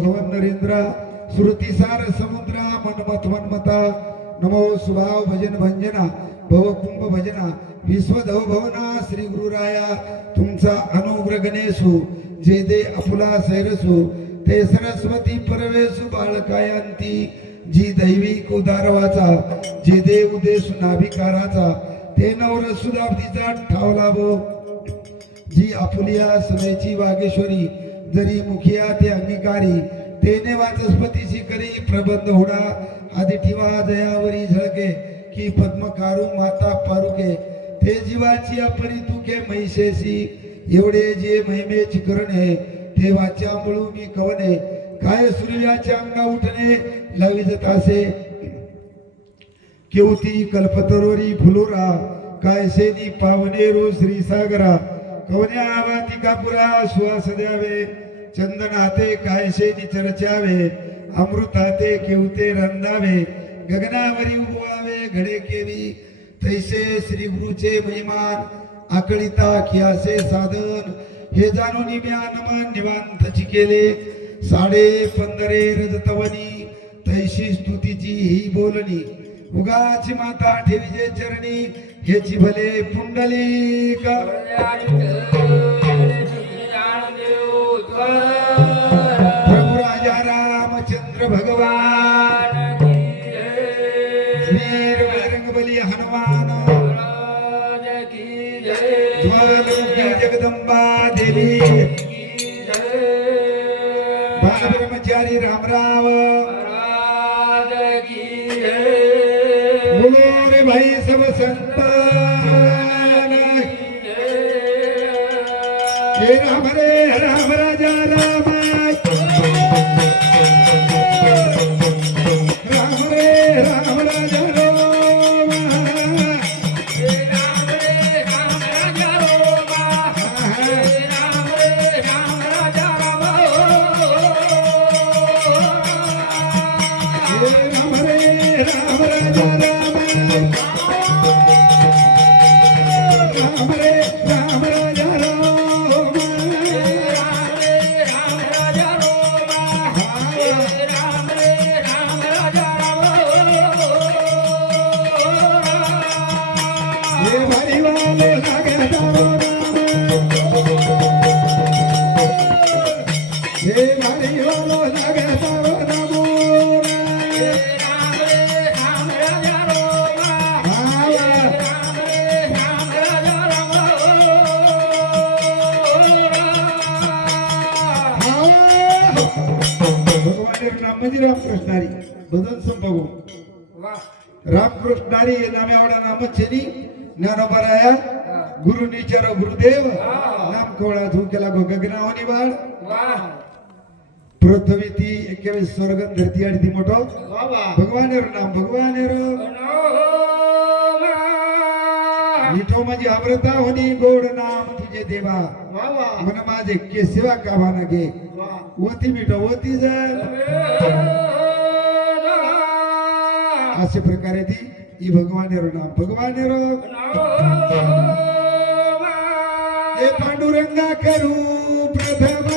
भगवान नरेंद्र श्रुतिसार समुद्रा मनमत मनमता नमो सुभाव भजन भंजना भव कुंभ भजना विश्वधव भवना श्री गुरुराया तुमचा अनुग्रह गणेशु जे दे अपुला सैरसु ते सरस्वती परवेशु बाळकायांती जी दैविक उदारवाचा जे देव उदेश नाभिकाराचा ते नवर सुदाब्दीचा ठावला भो जी आपुलिया समेची वागेश्वरी जरी मुखिया ते अंगीकारी तेने वाचस्पतीची करी प्रबंध होडा आदि ठिवा दयावरी झळके की पद्मकारू माता पारुके ते जीवाची अपरी तुके महिषेसी एवढे जे महिमेची करणे ते वाच्या मुळू मी कवने काय सूर्याच्या अंगा उठणे लाविज तासे केवती कल्पतरोरी फुलोरा काय सेनी पावनेरो श्री सागरा कवन्या आवाती कापुरा सुवास द्यावे चंदन हाते कायशे चर्चावे अमृत हाते केवते रंदावे गगनावरी उभवावे घडे केवी तैसे श्री गुरुचे महिमान आकळिता कियासे साधन हे जाणून म्या नमन निवांतची केले 15.5 रजतवनी तैशी स्तुतीची ही बोलणी उगाची माता ठेवीजे चरणी हेची भले पुंडलिक प्रभु राजा रामचंद्र भगवान वीर बजरंग बली हनुमान ज्वालामुखी जगदंबा देवी बाल ब्रह्मचारी रामराव बोलो रे भाई सब संतान हे राम राजा राम राम रे राम राजा राम हे राम रे राम राजा राम हे राम रे राम राजा राम हे राम रे राम राजा राम राम रे राम राजा रामकृष्णारी बदल संभव रामकृष्णारी नामे आवडा नामच्छेनी ज्ञानोबराया गुरु निचर गुरुदेव नाम कोळा झुकेला गो गगनावनी बाळ पृथ्वी ती 21 स्वर्ग धरती आणि ती मोठो भगवानेर नाम भगवानेर मिठो माझी अमृता होनी गोड नाम तुझे देवा मन माझे के सेवा काभाना घे वती मिठो वती अशा प्रकारे ती ही भगवानेर नाम भगवानेर हे पांडुरंगा करू प्रथम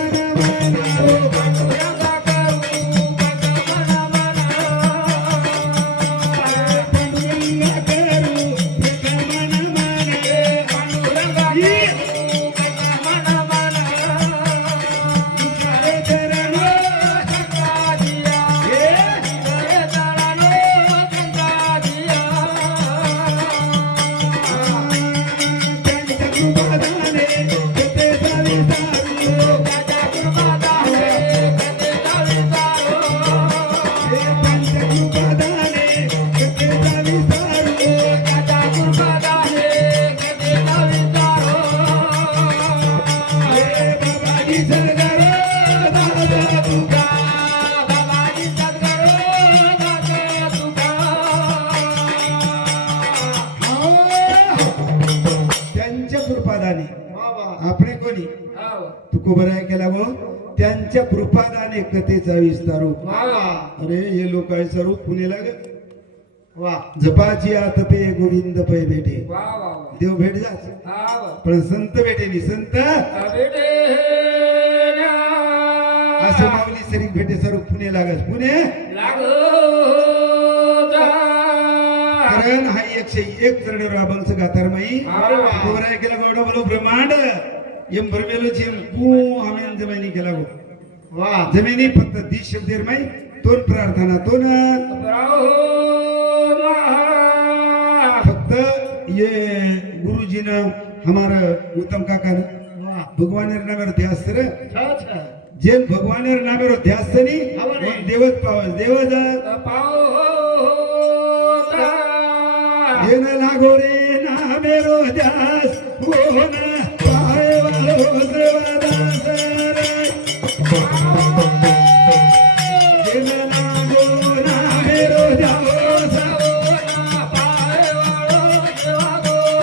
आपणे कोणी तुकोबराय केला गो त्यांच्या कृपादाने कथेचा विस्तारू अरे हे लोक आहे सर्व पुणेला ग वा जपाची आतपे गोविंद पै भेटे देव भेट जाच पण संत भेटे नि संत असे माऊली सरी भेटे सर्व पुणे लागस पुणे कारण हा 101 चरणे राबंस गातारमई तोरा केला गोडो बोलो ब्रह्मांड एम भरमेलो चेम कु आमेन जमिनी केला गो वाह जमिनी फक्त 30 शब्देर मै तोन प्रार्थना तोन फक्त ये गुरुजी ने हमारा उत्तम काका ने भगवान रे नामेर ध्यास रे जेन भगवान रे नामेर ध्यास नी देवत पावस देवज जेन लागो रे नामेरो ध्यास वो ना पाए वालो सर्वदास रे जेन लागो नामेरो ध्यास वो ना पाए वालो सर्वदास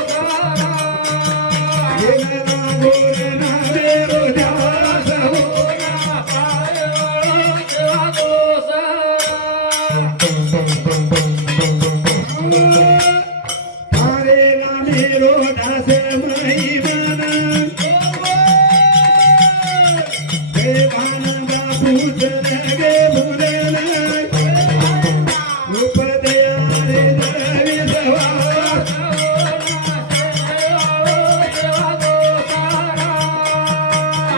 जेन लागो रे नामेरो ध्यास वो ना पाए वालो तारे नामेरो दास महिमान देवान बापू जगे भूलन उपदया रे दरवी सवार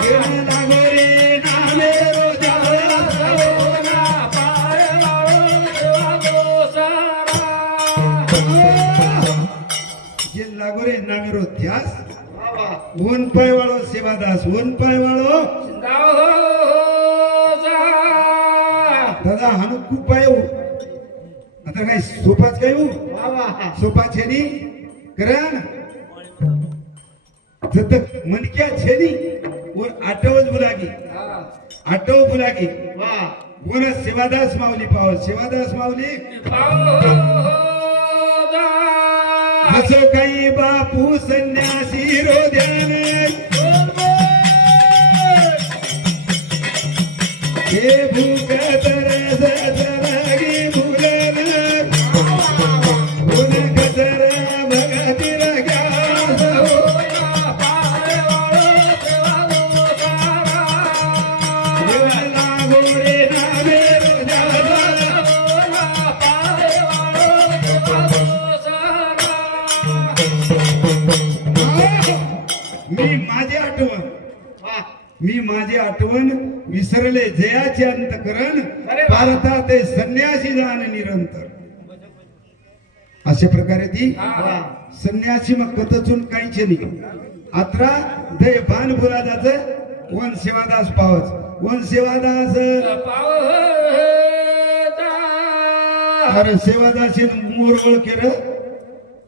जेन लागो रे नामेरो ध्यास वो ना पाए वालो जेन लागो रे नामेरो ध्यास one pi वाळो Sevadas one pi वाळो दादा हाणू खूप पाय आता काय सोपाच काय सोपा छेनी करण जत मनक्या छेनी और आटवच बुलागी आटव बुलागी वन सेवादास माऊली पाव सेवादास माऊली हसो काही बापू संन्यासी रो ध्यान हे भूक तरस तरगी भूलन उन कतर भगती रगास जेन लागो रे नामेरो मी माझे आठवण विसरले जयाचे अंतकरण पारता ते संन्यासी जाण निरंतर अशा प्रकारे ती संन्यासी मग कतचून काहीच नाही आत्रा दय भान बुरादाच वन सेवादास पावच वन सेवादास अरे सेवादास मोर ओळखे र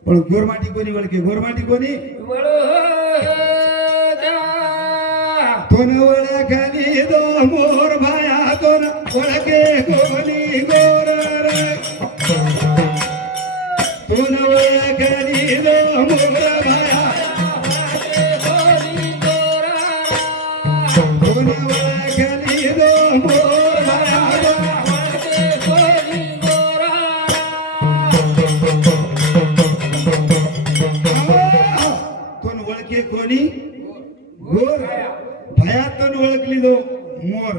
पण गोरमाटी कोणी ओळखे गोरमाटी कोणी कोण ओळखली दो मोर भाया कोण ओळखे कोणी गोर कोण ओळखली दो मोर भाया कोण ओळखली दो मोर भाया कोण ओळखे कोणी गोर भयातून ओळखली दो मोर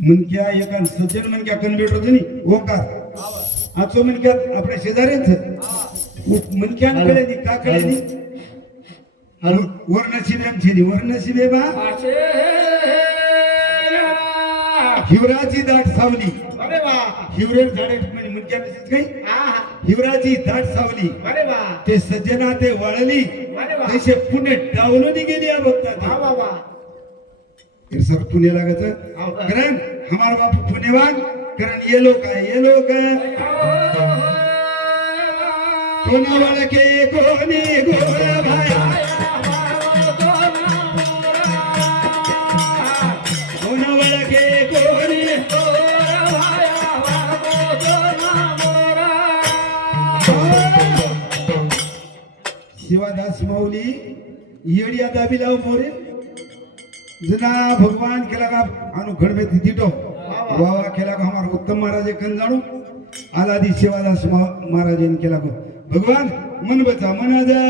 मनक्या एका सज्जन मनक्या कन्वर्ट होतो नी ओंकार आचो मनक्या आपल्या शेजाऱ्यांच मनक्यांकडे नी काकडे नी वर्णशिबे आमची नी वर्णशिबे बा हिवराची दाट सावली अरे वा हिवरेर झाडे म्हणजे मनक्या मेसेज काही हिवराची दाट सावली अरे वा ते सज्जना ते वळली तसे पुणे डावलोनी गेली आ भक्ता वा वा फिर सर पुणे लागत कारण हमारा बापू पुणेवान कारण ये लोग कोण वळके कोणी गोर भाया कोण वळके कोणी शिवादास माऊली येडिया दाबी लाव मोरे जना भगवान केला का अनु घडबे दिटो वावा केला का हमार उत्तम महाराज कन जाणू आलादी शिवादास महाराज केला को भगवान मन बचा मन जा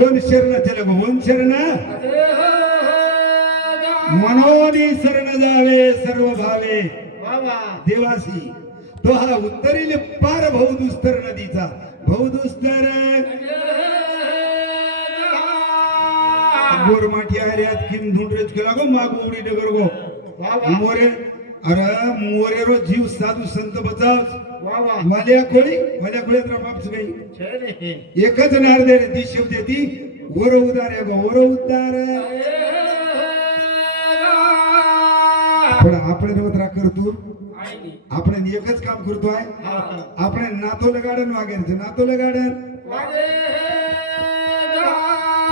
वन शरण चले वन शरण मनोनी शरण जावे सर्व भावे वा वा देवासी तो हा उत्तरेल पार भौदुस्तर नदीचा भौदुस्तर गोरमाठी आर्यात किम धुंडरेच केला गो माग उडी डगर गो वा वा मोरे अरे मोरे रो जीव साधू संत बचाव वा वा वाल्या खोळी तर बापच काही छे रे एकच नारदे रे ती शब्द ती वर उदार गो वर उदार पण आपण नवत्रा करतो आपण एकच काम करतोय आपण नातोलं गार्डन वागेरचं नातोलं गार्डन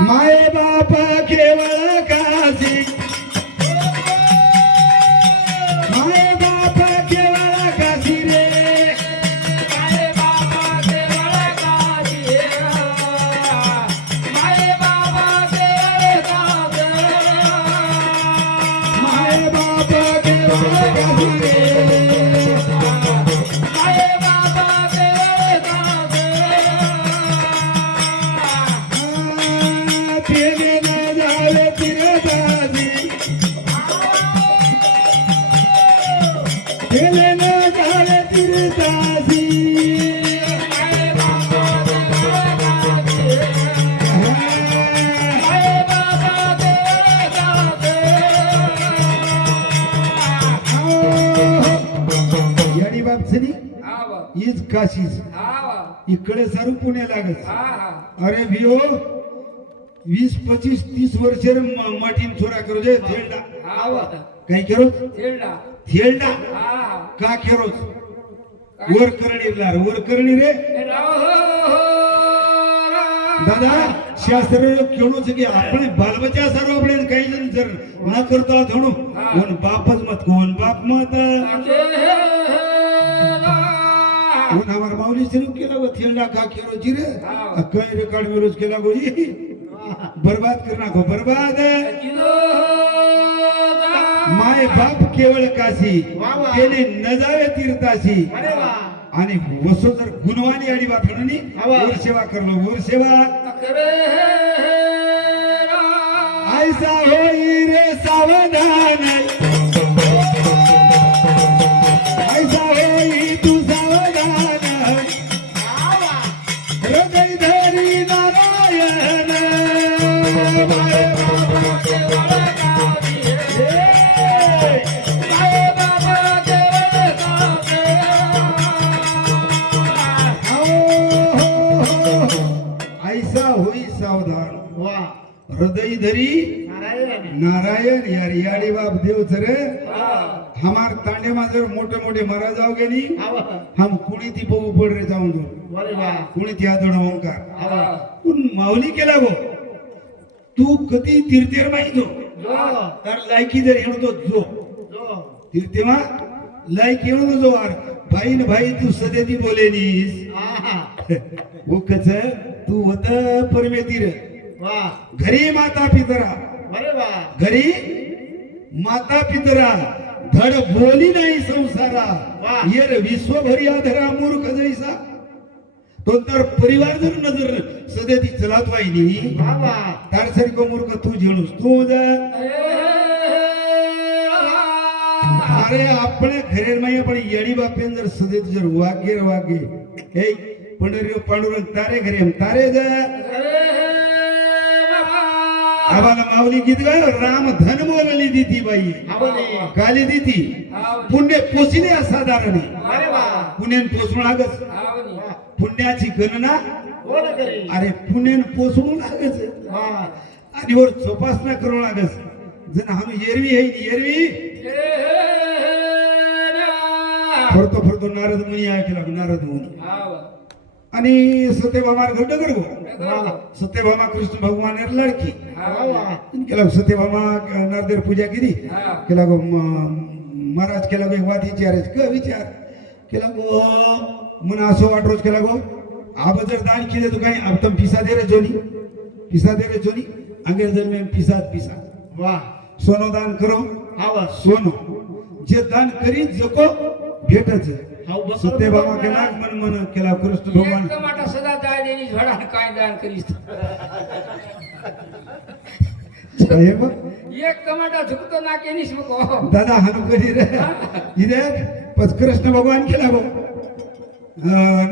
माये बाप केवळ काशी माये बाप केवळ काशी रे माये बाबा देवळ काशी माये बाबा देवळ काशी माये बाप केवळ काशी रे माये बाबा देवळ काशी तेने न जावे तिरदासी तेने न जावे तिरदासी माये बाबा देवळ काशी माये बाबा देवळ काशी याडी बापसनी आवा हीच काशीच आवा इकडे सारू पुणे लागत आहा अरे भियो 20-25-30 वर्ष माटीन छोरा करो जे थेलडा आवा काय करो तेडा थेलडा आहा का खेरोच वर करणी रे दादा शास्त्र केणोच की आपण बालबच्चा सारो आपण काही जण जर न करतो धणू कोण बापच मत कोण बाप मत कोण हमार माऊली सुरू केला व थेलडा का खेरो जी रे काही रेकॉर्ड विरोध केला गो जी बर्बाद करना को बर्बाद माय बाप केवळ काशी केले न जावे तीर्थाशी आणि वसो जर गुणवानी आणि बापणी वर सेवा करलो वर सेवा ऐसा होई रे सावधान ऐसा होई तू सावधान हृदय धरी नारायण ऐसा होई सावधान हृदय धरी नारायण यार याडी बाप देव रे हमार तांडे मा जर मोठे मोठे महाराज जाओ गेली हम कुणी ती पऊ पड रे जाऊन दो कुणी ती आदोड ओंकार पण माऊली केला गो तू कधी तीर्थेर माहितो तर लायकी जर हेणतो जो तीर्थेमा लायकी हेणतो जो आर भाई न भाई तू सदेती बोलेनीस वो कच तू होत परमेतीर घरी माता पितरा घरी माता पितरा धड बोली नाही संसारा येर विश्वभरी आधरा मूर्ख जैसा तो तर परिवार जर नजर सदेती चलात वाहिनी तार सारखं मूर्ख तू झेणूस तू अरे आपण घरे माई पण येडी बापेन जर सदेती जर वागे हे पंढरी पांडुरंग तारे घरे तारे जा आम्हाला माऊली गीत गाय राम धन बोलली दीती बाई काली दीती पुण्य पोचले असाधारण पुण्यान पोचून लागच पुण्याची गणना अरे पुण्यान पोचवून लागच आणि वर चोपासना करू लागस जण हानु एरवी है एरवी फरतो नारद मुनी ऐकला नारद मुनी आणि सत्यभामार घड्ड कर गो सत्यभामा कृष्ण भगवान लड़की केला सत्यभामा नरदेव पूजा केली केला गो महाराज केला गो एक बात विचार केला गो मन असो वाटरोज केला गो आब जर दान केले तो काही अब तम पिसा दे रे जोनी अंगेर जर में पिसा वाह सोनो दान करो सोनो जे दान करी जको भेटच सत्यभामा केला मन केला कृष्ण भगवान टमाटा सदा दाय देनी झडा काय दान करीस हे बघ एक टमाटा झुकतो ना केनीस मको दादा हानू कधी रे इथे पच कृष्ण भगवान केला गो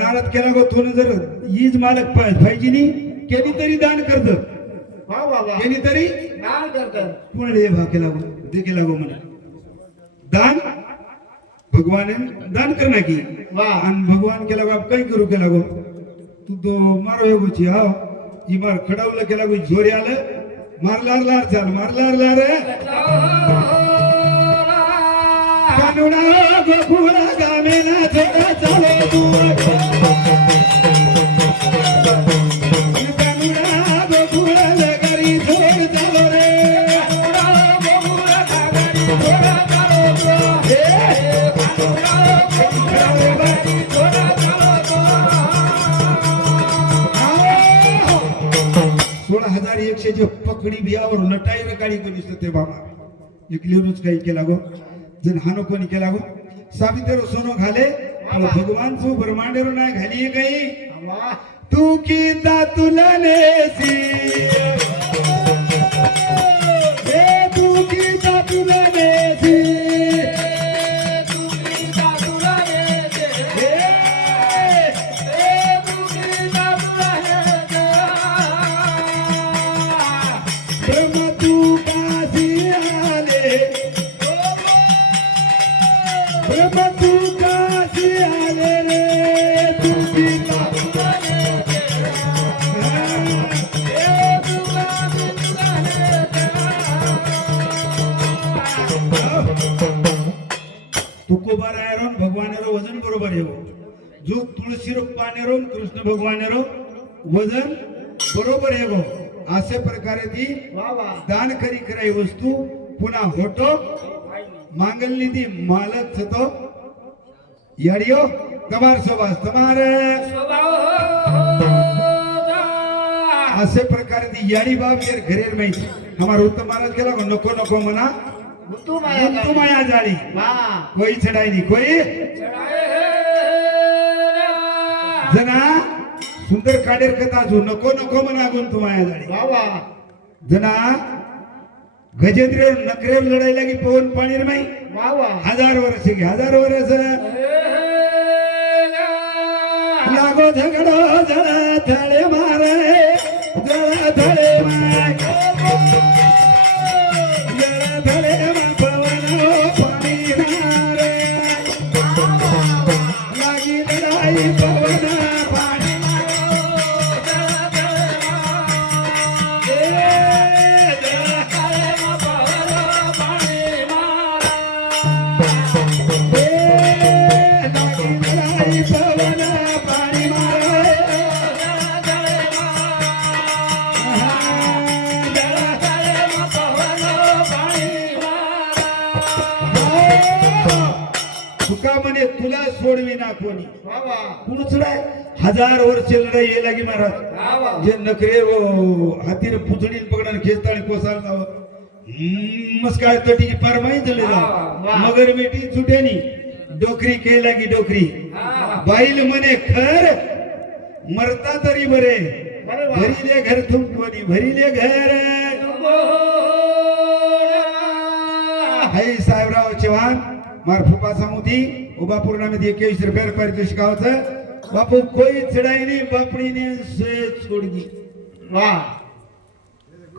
नारद केला गो तुन जर हीच मालक पाहिजे नी केली तरी दान करत वा वा वा केली तरी दान करतात कोण भा केला गो ते केला गो म्हणे दान भगवान दान करना की वा आणि भगवान केला गो आप काही करू केला गो तू तो मारो येगोची हा ही मार खडावलं केला गो जोरी आलं मारलार लार चाल मारलार लार कानुडा गोकुळा गामेना छोटा चालो तू कानुडा गोकुळा लगरी छोड चालो रे चे पकडी बियावर लटाई रकाळी कोणी ते बाबा एक लिरूच काही केला गो जन हानो कोणी केला गो सावित्र सोनो घाले भगवान सो ब्रह्मांडेरो नाही घाली काही तू की तुला नेसी ए तू की तुला नेसी तुकोबारायरोन भगवानेरो वजन बरोबर येऊ जो तुळशी रूपानेरो कृष्ण भगवानेरो वजन बरोबर येगो असे प्रकारे ती दान करी कराई वस्तू पुन्हा होतो मांगलनी ती मालक छतो याडियो तमार सोबास तमार असे प्रकारे ती याडी बाब येर घरेर माहित हमार उत्तम महाराज केला नको नको मना तू माया जाळी कोई चढाई नाही कोई जना सुंदर काडेर कथा जो नको नको मना गुण तू माया जाळी जना गजेंद्र नकरेव लढाई लागी पवन पाणी माई 1000 वर्ष घे 1000 वर्ष लागो झगडो जळा थळे मारे जळा थळे माय जळा थळे मा पवन पाणी मारे लागी लढाई पवन पाणी तुला सोडवी ना कोणी कुणचडाय 1000 वर्ष लढाई ये लागी महाराज जे नखरे हातीने पुतणी पकडून खेचताळी कोसाल लाव मस्काळ तटी परमाई चले जा मगर बेटी छुटेनी डोकरी के लागी डोकरी बाईल मने खर मरता तरी बरे भरीले घर तुम कोणी भरीले घर हाय साहेबराव चव्हाण मारफुपा सामुदी उबापूर मध्ये 21 रुपये पारितोषिक होतं बापू कोई चढाई नहीं बापड़ी ने से छोड़गी वाह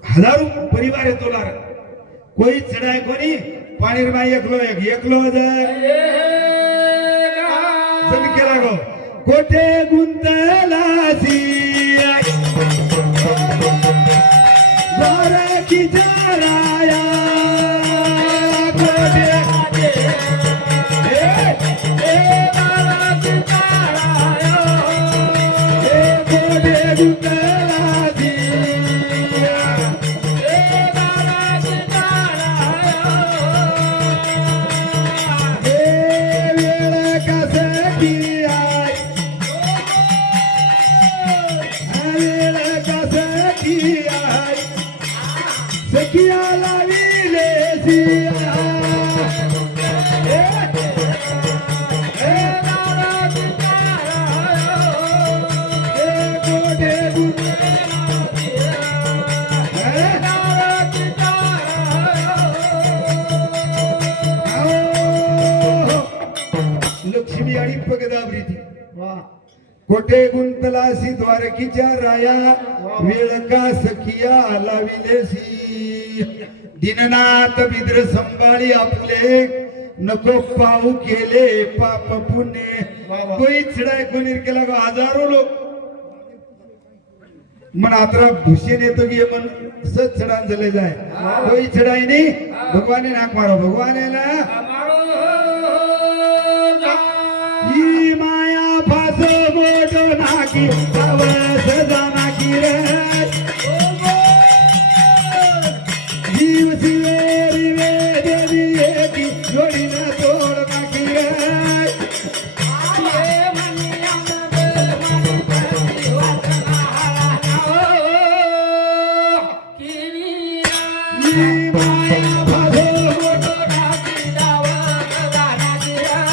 हजारों परिवार है तोलार कोई चढाई कोनी पानी रमा एकलो जन केला गो कोठे गुंतलासी बारा की जाराया कोठे प्रीती वा कोठे गुंतलासी द्वारकीच्या राया वेळ का सखिया लाविलेसी दीननाथ विद्र संभाळी आपले नको पाहू केले पाप पुण्य कोई छडाय कोणी केला गो हजारो लोक मन आत्रा भूषण येतो की मन सच छडान झाले जाय कोई छडाय नाही भगवाने नाक मारो भगवानेला ही माया फास मोठो नाकी आवस जानाकी रे जीव शिवेरी वेदेवी एकी जोडीनं तोड नाकी रे ही माया फास मोठो नाकी आवस जानाकी रे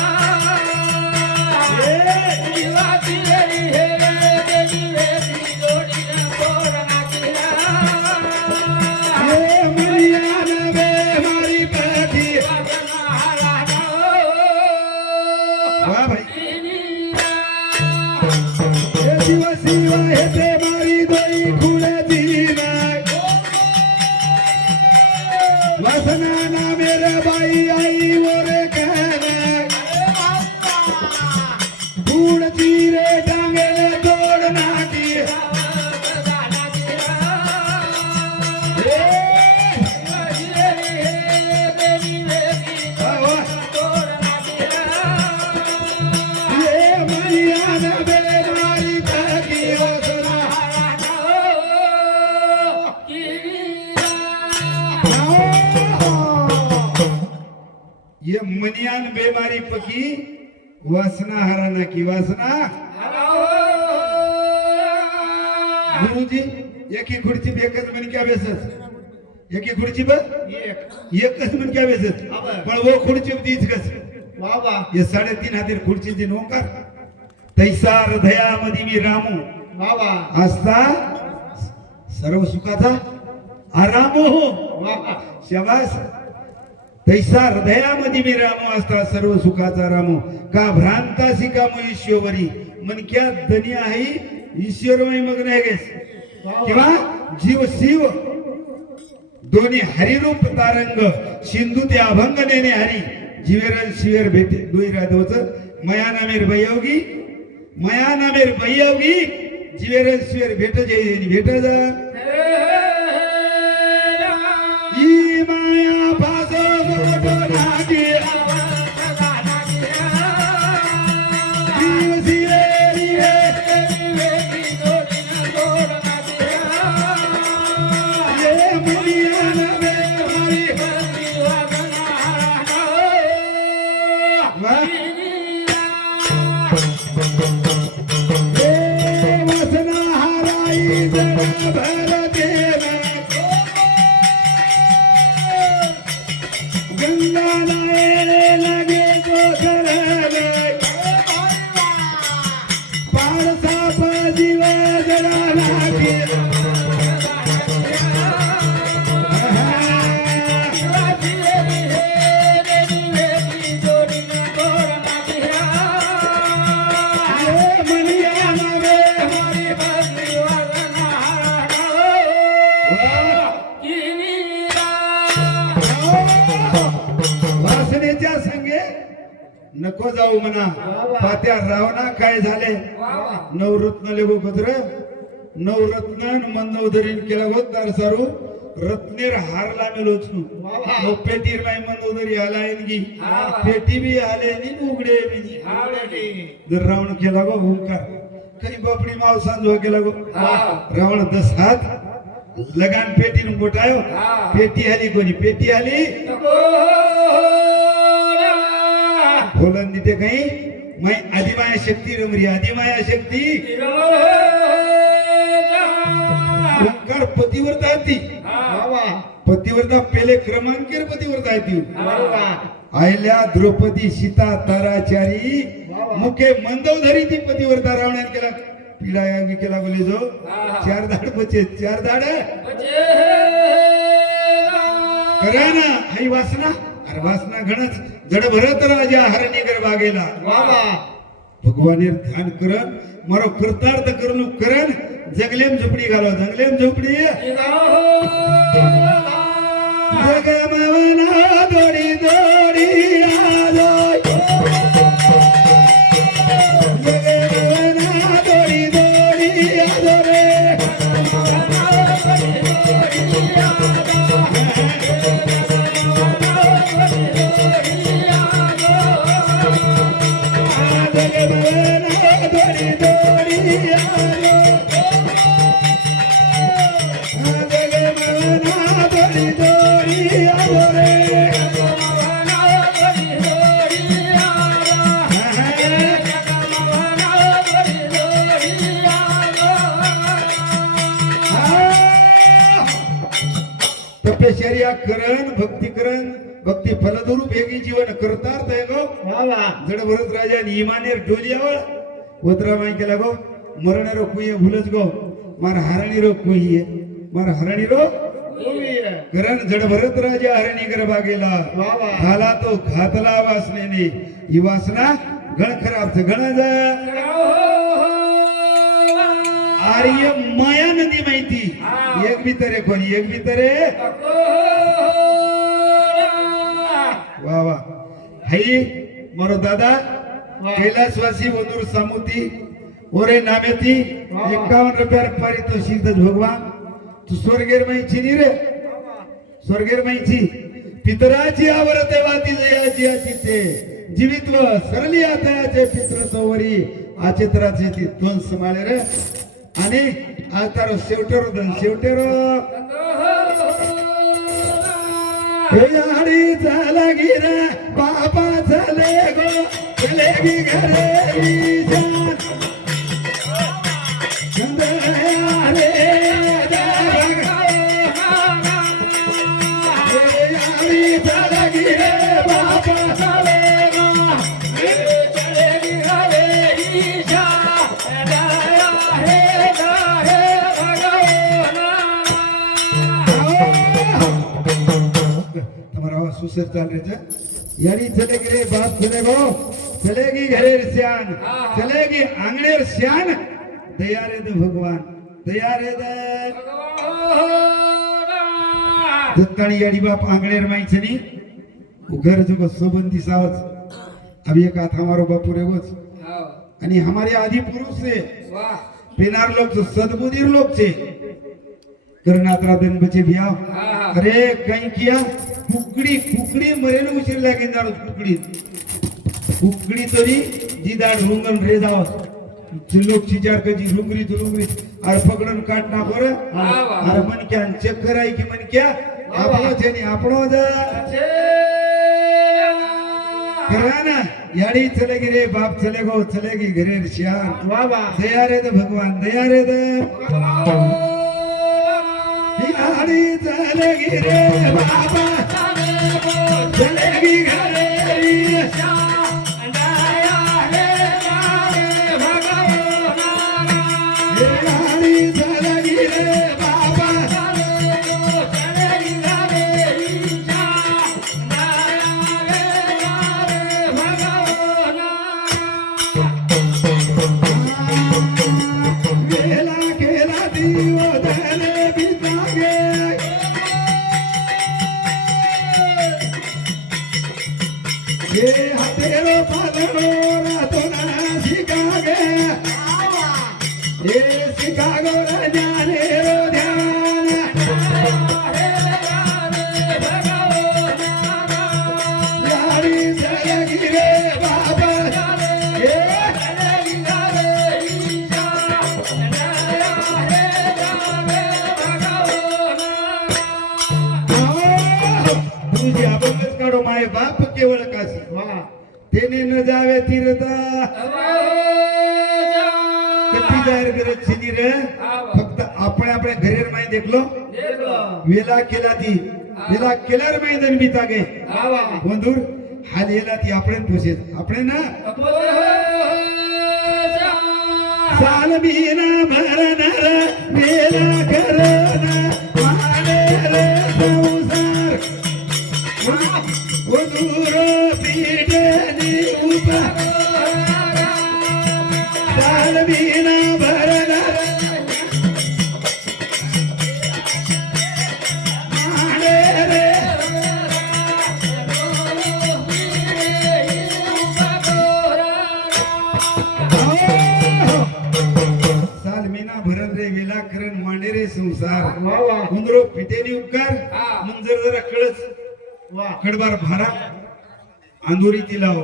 मरियान वे मारी पती वाह भाई शिव शिव हे मारी दोई खुले दीना वासना ना मेरे बाई आई ओरे कहने धूड़ चीरे डांगे तोड़ नाटी ये मनियान बेमारी पकी वासना हराना की वासना गुरुजी एकी खुर्ची एकच म्हण क्या बेसस एकी खुर्ची ब एकच म्हण क्या बेसस पण वो खुर्ची तीच कस वा ये 3.5 हातीर खुर्चीची नोकर तैसा हृदयामध्ये मी रामू वा असता सर्व सुखाचा आराम हो शाबास तैसा हृदयामध्ये मी रामो असता सर्व सुखाचा रामो का भ्रांतासी का मो ईश्वरी मन क्या धनी आहे ईश्वरमय मग नाही गेस किंवा जीव शिव दोन्ही हरिरूप तारंग सिंधू ते अभंग नेने हरी जीवेर शिवेर भेटे दोई राधवच मया नामेर भैयोगी मया नामेर भैयोगी जीवेर शिवेर भेट जय भेट जा ई माया फासो मोठो नागी जीव शिवेरी ये मुनियान वे मारी वाह ए वसना हराई जरा भर देना गंगा नाये लगे तो सरले पारसा जीव जरा लागे वासनेच्या संगे नको जाऊ म्हणा पात्या रावणा काय झाले नवरत्न लेगो भद्र नवरत्न मंदोदरीन केला होत तार सारू रत्नेर हार लामेलो छु नो पेटीर माय मंदोदरी आलायनगी पेटी भी आले नी उगडे भी जर रावण केला गो ओंकार काही बापडी माव सांजो केला गो रावण 10 हात लगान पेटी गोटायो पेटी आली कोणी पेटी आली बोलन दिते काही मै आदिमाया शक्ती रमरी आदिमाया शक्ती ओंकार पतिव्रता ती पतिव्रता पहिले क्रमांकेर पतिव्रता ती आयल्या द्रौपदी सीता ताराचारी मुखे मंदोदरी ती पतिव्रता रावणाने केला पिढा केला बोले जो 4 दाड बचे 4 दाड करा ना आई वासना अरे वासना घणच जड भरत राजा हरणीगर बागेला ભગવાને ધ્યાન કરન મારો કૃતાર્થ કરનું કરન જગલેમ ઝૂંપડી ગાલો જગલેમ ઝૂંપડી જગમવના દોડી દોડી આલો જગમવના દોડી દોડી આલો રે तपश्चर्या करण भक्ती करण भक्ती फलदुरू भेगी जीवन करतार्थ आहे गो जड भरत राजा इमानेर डोलियावळ वत्रा माई केला गो मरणारो कुये भूलच गो मार हरणीरो कुये मार हरणीरो करण जड भरत राजा हरणी गरबा गेला झाला तो घातला वासनेने ही वासना गण खराब गण आर्य माया नदी माहिती एक भीतरे कोणी एक भीतरे वा वा हाई मारो दादा कैलासवासी वधूर सामुती ओरे नामेती 51 रुपयार पारितोषिक भगवान तू स्वर्गेर माहिती नी रे स्वर्गेर माहिती पितराची आवर देवाती जयाची आचिते जीवित्व सरली आतयाचे पित्र सौवरी आचित्राचे ती दोन समाळे रे आणि आतारो शेवटेरो दन शेवटेरो याडी झाला गिरा बाबा झाले गो चले गी घरे जान चंद्रया रे याडी झाला गिरा बाबा झाले गो चले गी घरे जान दया हे सुसर चाल रहे थे यानी चलेगी रे बाप चले गो चलेगी घरेर श्यान चलेगी आंगणेर श्यान दया रे दे भगवान दया रे दे जत्तानी याडी बाप आंगणेर माई छनी घर जो सोबंदी सावच अब एक हाथ हमारो बापू रे गोच आणि हमारे आदि पुरुष से पेनार लोग जो सदबुद्धीर लोग छे करनात्रा दिन बचे बिया अरे कहीं किया कुकड़ी कुकड़ी मरेल उशीर लागेन जाणो कुकड़ी कुकड़ी तरी जी दाड रुंगन रे जाव चिल्लोक चिचार कजी रुंगरी रुंगरी अरे पकडन काटना पर अरे मन क्या चक्कर आई की मन क्या आपणो छे नी आपणो ज कराना याडी चलेगी रे बाप चले गो चलेगी घरे श्यान बाबा दया रे दे भगवान दया रे दे याडी चलेगी रे बाबा चलेगी घरे श्यान दया रे भगवान याडी चलेगी रे बाबा चलेगी घरे श्यान दया रे भगवान गेला गेला दिवो धने बितागे ये हतेरो पादरो रातोना सिकागे ये सिकागो राजानेरो ध्यान यारी चलेगी रे बाबा ये चलेगी रे ईशा दया रे भगवान तुझी अभंगच काढो माय बाप केवळ काशी तेने न जावे तीरता कती जाहीर करत छिनी रे फक्त आपण आपल्या घरेर माई देखलो वेला केला ती वेला केल्यार माई दन बितागे बंधुर हाल येला ती आपण पोसेत आपण ना साल बीना भरनार वेला करना माने रे संसार वधूर पीठनी उभा सालवीना भरला मांडे रे सालमीना भरण रे विलाकरण मांडे रे संसार वा वा उंदरो पिटेनी उपकार हा. मुंजर जरा कळच वा कडबार भारा आंदोरी ती लाव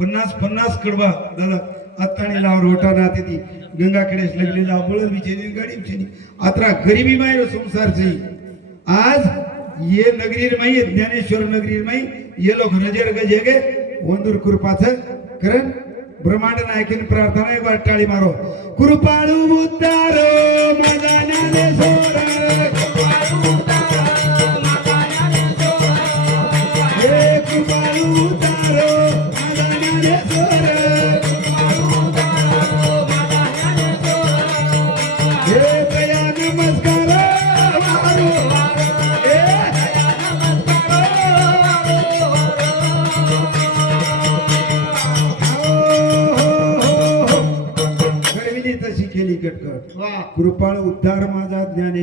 50 कडबा दादा आत्ताणी लाव रोटा नाते ती गंगाकडेच लगले जाव बळल बिचेनी गाडी बिचेनी आत्रा गरीबी माय संसारची आज ये नगरीर माई ज्ञानेश्वर नगरीर माई ये लोक नजर गजेगे वंदूर कृपाच करण ब्रह्मांड नायकीन प्रार्थना एक बार टाळी मारो कृपाळू उद्धारो माझा ज्ञानेश्वर हे कृपाळू उद्धारो माझा ज्ञानेश्वर हे दया नमस्कार वारो हे तशी केली कटकट वा कृपाळ उद्धार माझा ज्ञाने